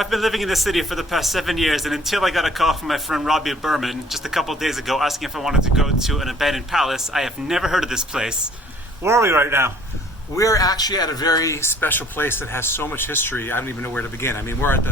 I've been living in this city for the past 7 years, and until I got a call from my friend Robbie Berman just a couple of days ago asking if I wanted to go to an abandoned palace, I have never heard of this place. Where are we right now? We're actually at a very special place that has so much history, I don't even know where to begin. I mean, we're at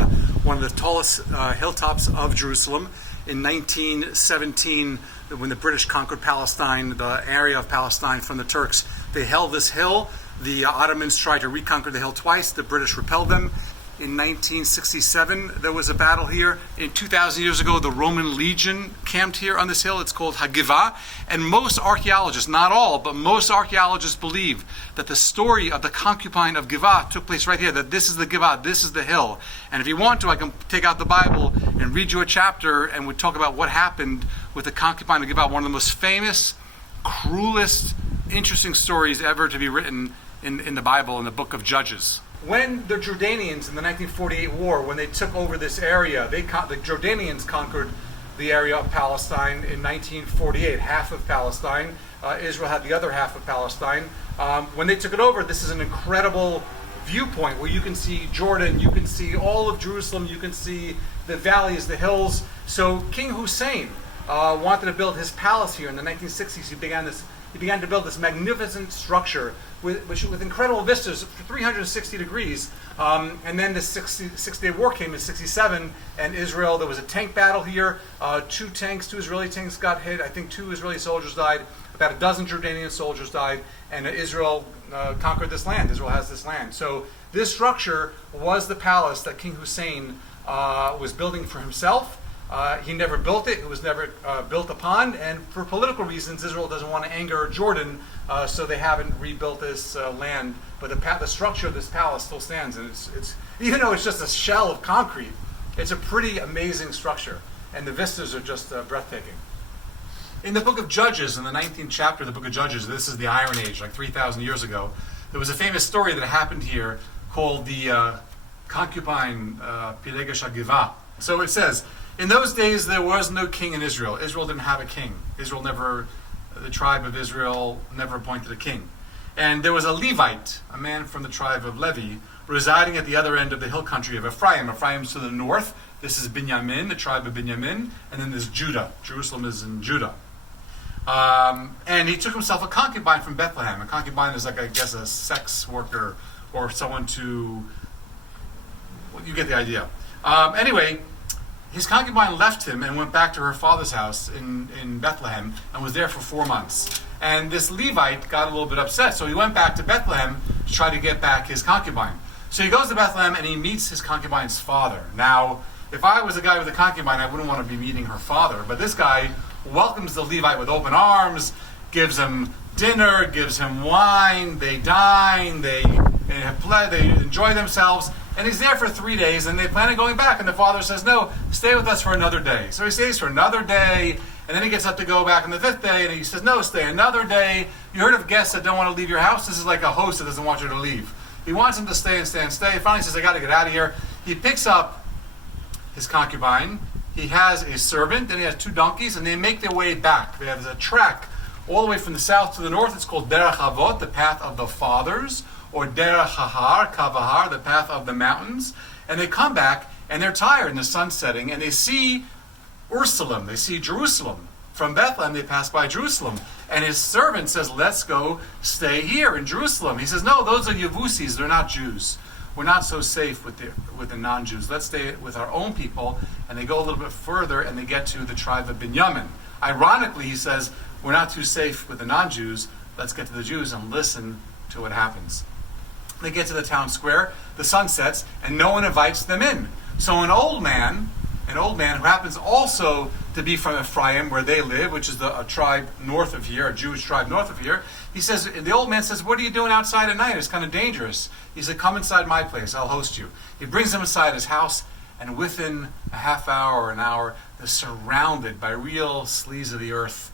one of the tallest hilltops of Jerusalem. In 1917, when the British conquered Palestine, the area of Palestine from the Turks, they held this hill. The Ottomans tried to reconquer the hill twice. The British repelled them. In 1967, there was a battle here. In 2,000 years ago, the Roman legion camped here on this hill. It's called Hagivah. And most archaeologists, not all, but most archaeologists believe that the story of the concubine of Givah took place right here, that this is the Givah, this is the hill. And if you want to, I can take out the Bible and read you a chapter, and we talk about what happened with the concubine of Givah, one of the most famous, cruelest, interesting stories ever to be written in the Bible, in the book of Judges. When the Jordanians in the 1948 war, when they took over this area, the Jordanians conquered the area of Palestine in 1948, half of Palestine. Israel had the other half of Palestine. When they took it over, this is an incredible viewpoint where you can see Jordan, you can see all of Jerusalem, you can see the valleys, the hills. So King Hussein wanted to build his palace here in the 1960s. He began to build this magnificent structure with incredible vistas for 360 degrees. And then the Six-Day War came in 67, and Israel, there was a tank battle here. Two Israeli tanks got hit. I think 2 Israeli soldiers died. About a dozen Jordanian soldiers died. And Israel conquered this land. Israel has this land. So this structure was the palace that King Hussein was building for himself. He never built it. It was never built upon. And for political reasons, Israel doesn't want to anger Jordan, so they haven't rebuilt this land. But the structure of this palace still stands. And it's even though it's just a shell of concrete, it's a pretty amazing structure. And the vistas are just breathtaking. In the book of Judges, in the 19th chapter of the book of Judges, this is the Iron Age, like 3,000 years ago, there was a famous story that happened here called the concubine Pilegesh Hagivah. So it says, in those days there was no king in Israel. Israel didn't have a king. The tribe of Israel never appointed a king. And there was a Levite, a man from the tribe of Levi, residing at the other end of the hill country of Ephraim. Ephraim's to the north. This is Binyamin, the tribe of Binyamin. And then there's Judah. Jerusalem is in Judah. And he took himself a concubine from Bethlehem. A concubine is like, I guess, a sex worker or someone to... Well, you get the idea. Anyway, his concubine left him and went back to her father's house in Bethlehem and was there for 4 months. And this Levite got a little bit upset, so he went back to Bethlehem to try to get back his concubine. So he goes to Bethlehem and he meets his concubine's father. Now, if I was a guy with a concubine, I wouldn't want to be meeting her father. But this guy welcomes the Levite with open arms, gives him dinner, gives him wine, they dine, they enjoy themselves. And he's there for 3 days, and they plan on going back. And the father says, no, stay with us for another day. So he stays for another day, and then he gets up to go back on the 5th day, and he says, no, stay another day. You heard of guests that don't want to leave your house? This is like a host that doesn't want you to leave. He wants him to stay and stay and stay. Finally, he says, I got to get out of here. He picks up his concubine. He has a servant, and he has 2 donkeys, and they make their way back. There's a track all the way from the south to the north. It's called Derech Avot, the path of the fathers, or Derech Hahar, Kavahar, the path of the mountains. And they come back, and they're tired in the sun setting, and they see Ursalim, they see Jerusalem. From Bethlehem, they pass by Jerusalem. And his servant says, let's go stay here in Jerusalem. He says, no, those are Yevusis, they're not Jews. We're not so safe with the non-Jews. Let's stay with our own people. And they go a little bit further, and they get to the tribe of Binyamin. Ironically, he says, we're not too safe with the non-Jews. Let's get to the Jews and listen to what happens. They get to the town square, the sun sets, and no one invites them in. So an old man who happens also to be from Ephraim, where they live, which is a tribe north of here, a Jewish tribe north of here, the old man says, what are you doing outside at night? It's kind of dangerous. He said, come inside my place, I'll host you. He brings them inside his house, and within a half hour or an hour, they're surrounded by real sleaze of the earth,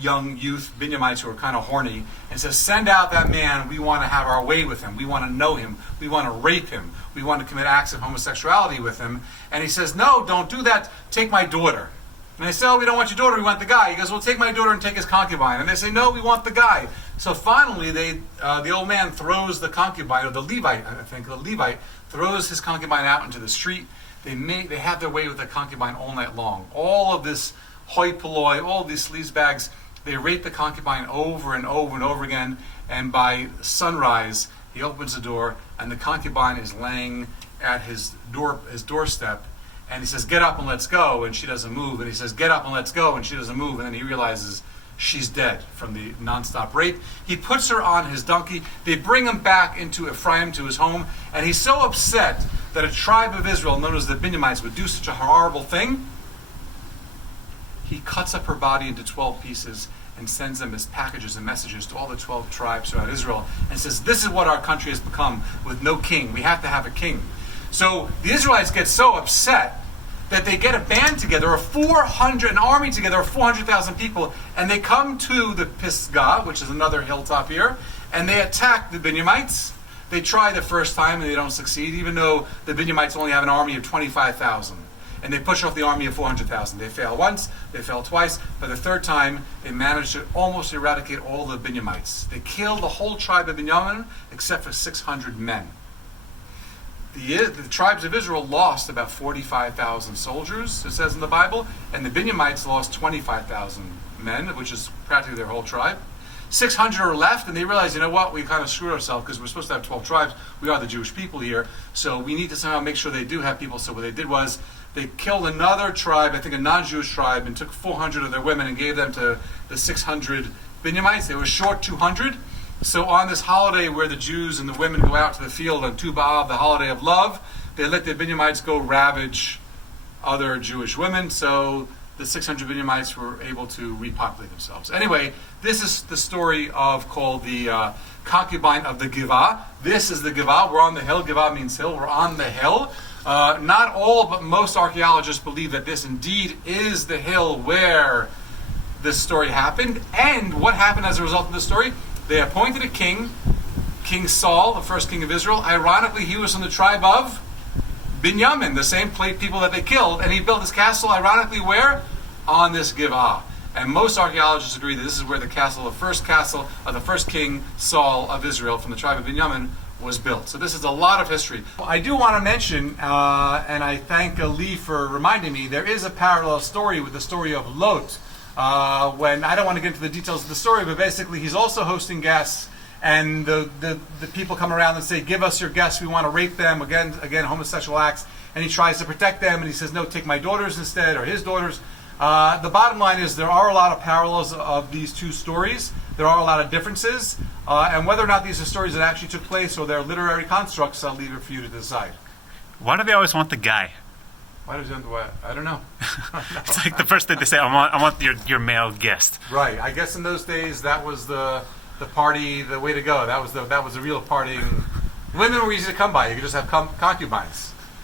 young youth, Binyamites who are kind of horny, and says, send out that man, we want to have our way with him, we want to know him, we want to rape him, we want to commit acts of homosexuality with him. And he says, no, don't do that, take my daughter. And they say, oh, we don't want your daughter, we want the guy. He goes, well, take my daughter and take his concubine. And they say, no, we want the guy. So finally, the old man throws the concubine, or the Levite throws his concubine out into the street. They have their way with the concubine all night long. All of this hoi polloi, all of these sleazebags, they rape the concubine over and over and over again. And by sunrise, he opens the door, and the concubine is laying at his doorstep. And he says, "Get up and let's go." And she doesn't move. And he says, "Get up and let's go." And she doesn't move. And then he realizes she's dead from the nonstop rape. He puts her on his donkey. They bring him back into Ephraim to his home. And he's so upset that a tribe of Israel, known as the Binyamites, would do such a horrible thing. He cuts up her body into 12 pieces and sends them as packages and messages to all the 12 tribes throughout Israel and says, "This is what our country has become with no king. We have to have a king." So the Israelites get so upset that they get a band together, an army together of 400,000 people, and they come to the Pisgah, which is another hilltop here, and they attack the Binyamites. They try the first time and they don't succeed, even though the Binyamites only have an army of 25,000. And they push off the army of 400,000. They fail once, they fail twice, but the third time they manage to almost eradicate all the Binyamites. They kill the whole tribe of Binyamin except for 600 men. The tribes of Israel lost about 45,000 soldiers, it says in the Bible, and the Binyamites lost 25,000 men, which is practically their whole tribe. 600 are left, and they realize, you know what, we kind of screwed ourselves because we're supposed to have 12 tribes. We are the Jewish people here, so we need to somehow make sure they do have people. So what they did was they killed another tribe, I think a non-Jewish tribe, and took 400 of their women and gave them to the 600 Binyamites. They were short 200. So on this holiday where the Jews and the women go out to the field on Tu B'Av, the holiday of love, they let the Binyamites go ravage other Jewish women. So the 600 Binyamites were able to repopulate themselves. Anyway, this is the story called the concubine of the Givah. This is the Givah. We're on the hill. Givah means hill. We're on the hill. Not all, but most archaeologists believe that this indeed is the hill where this story happened. And what happened as a result of this story? They appointed a king, King Saul, the first king of Israel. Ironically, he was from the tribe of Binyamin, the same people that they killed. And he built his castle, ironically, where? On this Giv'ah. And most archaeologists agree that this is where the first castle of the first king, Saul of Israel, from the tribe of Binyamin, was built. So this is a lot of history. I do want to mention, and I thank Lee for reminding me, there is a parallel story with the story of Lot. When I don't want to get into the details of the story, but basically he's also hosting guests, and the people come around and say, "Give us your guests, we want to rape them," again homosexual acts, and he tries to protect them, and he says, "No, take my daughters instead," or his daughters. The bottom line is there are a lot of parallels of these two stories. There are a lot of differences, and whether or not these are stories that actually took place or they're literary constructs, I'll leave it for you to decide. Why do they always want the guy? Why does I don't know. It's like the first thing they say, I want your male guest. Right. I guess in those days that was the party, the way to go. That was the real partying. Women were easy to come by. You could just have concubines.